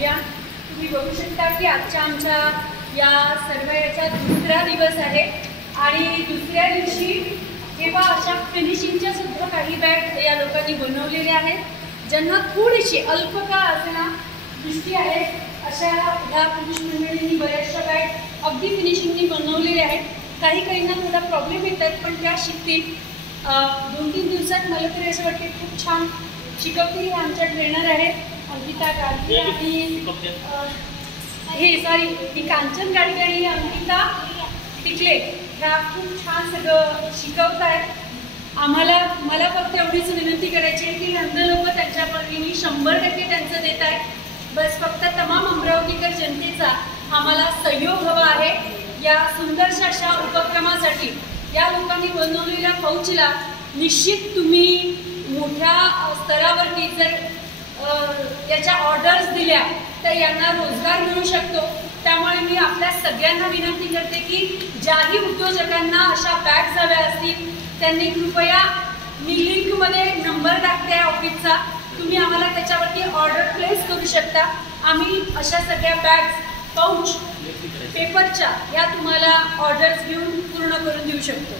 अभियान। तुम्ही बघू शकता की आजच्या आमच्या या सर्व याचा दुसरा दिवस आहे आणि दुसऱ्या दिवशी जेव्हा अशा फिनिशिंगच्या सुद्धा काही बॅग या लोकांनी बनवलेल्या आहेत, ज्यांना थोडीशी अल्प का असेना दृष्टी आहे, अशा ह्या पुरुष मंडळींनी बऱ्याचशा बॅग अगदी फिनिशिंगनी बनवलेल्या आहेत। काही काहींना थोडा प्रॉब्लेम येतात, पण त्या शिकतील। 2-3 दिवसात मला तरी असं वाटते खूप छान शिकवतील। आमच्या ट्रेनर आहेत अंकिता गाडगे आणि ही कांचन गाडगे आणि अंकिता टिकले, ह्या खूप छान सगळं शिकवत आहेत आम्हाला। मला फक्त एवढीच विनंती करायची आहे की नंद लोक त्यांच्या परीने 100% त्यांचं देत आहेत। बस फक्त तमाम अमरावतीकर जनतेचा आम्हाला सहयोग हवा आहे या सुंदरशा अशा उपक्रमासाठी। या लोकांनी बनवलेल्या पाऊचला निश्चित तुम्ही मोठ्या स्तरावरती जर याच्या ऑर्डर्स दिल्या तर यांना रोजगार मिळू शकतो। त्यामुळे मी आपल्या सगळ्यांना विनंती करते की ज्याही उद्योजकांना अशा बॅग्स हव्या असतील त्यांनी कृपया मी लिंकमध्ये नंबर टाकते आहे ऑफिसचा, तुम्ही आम्हाला त्याच्यावरती ऑर्डर प्लेस करू शकता। आम्ही अशा सगळ्या बॅग्स पाऊच पेपरच्या या तुम्हाला ऑर्डर्स घेऊन पूर्ण करून देऊ शकतो।